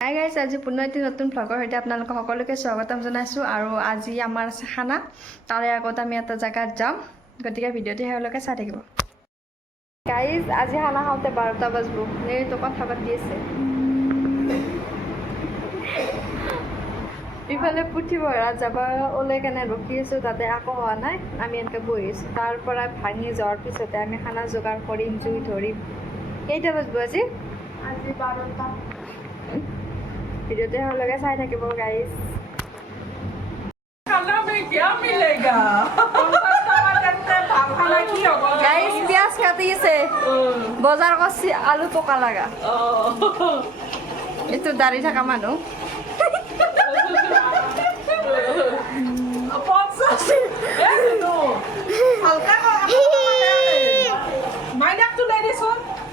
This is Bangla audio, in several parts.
হাই গাইজ আজি পুনৰ এটি নতুন ভ্লগৰ সৈতে আপোনালোকক সকলোকে স্বাগতম জনাইছোঁ আৰু আজি আমাৰ আছে খানা, তাৰে আগত আমি এটা জেগাত যাম, গতিকে ভিডিঅ'টো শেষলৈকে চাই থাকিব। গাইজ আজি খানা খাওঁতে বাৰটা বাজব এইটো কথা পাতি আছে। ইফালে পুথিভঁৰালত যাব ওলাই কেনে ৰখি আছোঁ, তাতে আকৌ হোৱা নাই, আমি এনেকৈ বহি আছোঁ। তাৰ পৰা ভাঙি যোৱাৰ পিছতে আমি খানা যোগাৰ কৰিম, জুই ধৰিম। কেইটা বাজব আজি? আজি বাৰটা। video तो हम लोग ऐसा ही थके पड़ गए खाना में क्या मिलेगा गाइस प्याज खाती से बाजार को आलू तो itu dari saka mano apa sih eh no halka kalau banyak tuh dari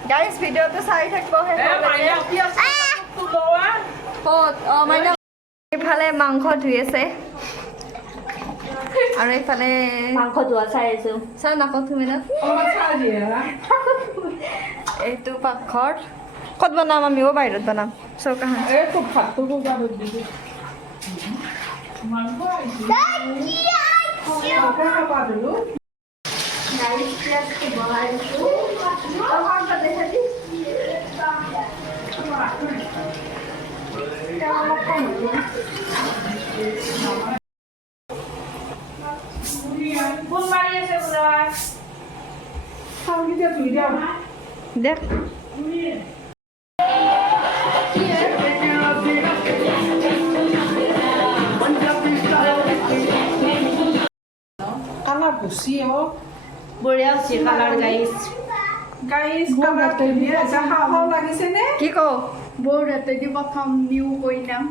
guys. Video eh, tuh saya cek bawah eh ক'ত অঁ মানে এইফালে মাংস ধুই আছে। আৰু এইফালে মাংস ধোৱা চাই আছো। চাওঁ নাকত saja. এইটো পাকঘৰ। ক'ত বনাম আমি? অ' বাহিৰত বনাম। চৌকাখন Eh, দেখ Kalah busi oh. বঢ়িয়া হৈছে কালাৰ গাইছ Guys, kalah dia jahat hau lagi sini. কি কওঁ বৰ ৰাতিদি প্ৰথম নিউ কইনাম।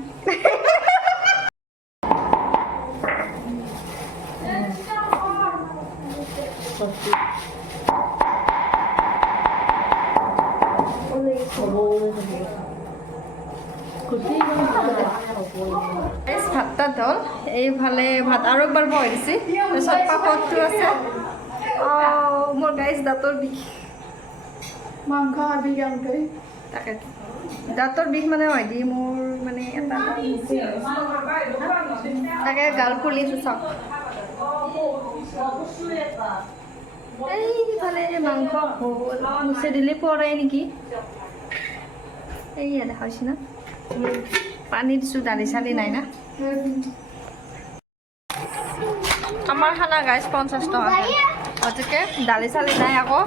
গাইজ ভাত তাত হ'ল এইফালে ভাত আৰু একবাৰ বহাই দিছে। তাৰপিছত পাপৰটো আছে। অঁ মোৰ গাইজ দাঁতৰ বিষ। মাংস আদি গামকৈ তাকে। দাঁতৰ বিষ মানে হয়, দি মোৰ মানে এটা তাকে গাল ফুলি আছে চাওক এইফালে মাংস হ'ল, মুছে দিলে পৰে নেকি? এইয়া দেখা হৈছে না। পানী দিছোঁ, দালি চালি নাই না। আমাৰ খানা গাইজ পঞ্চাছ টকা গতিকে দালি চালি নাই আকৌ।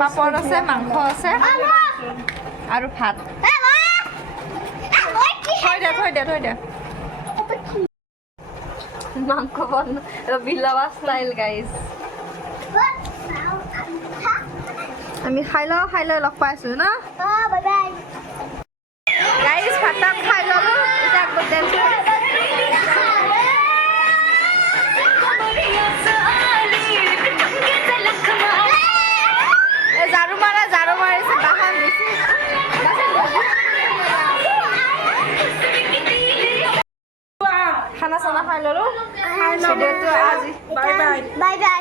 পাপৰ আছে, মাংস আছে। আৰু ভাত। থৈ দে থৈ দে থৈ দে। মাংস বন বিলাবা ষ্টাইল গাইজ আমি খাই লওঁ খাই লৈ লগ পাই আছোঁ ন? গাইজ ভাত তাত খাই ল'লোঁ এতিয়া চানা খাই ল'লোঁ ভিডিঅ'টো আজি বাই bye. Bye bye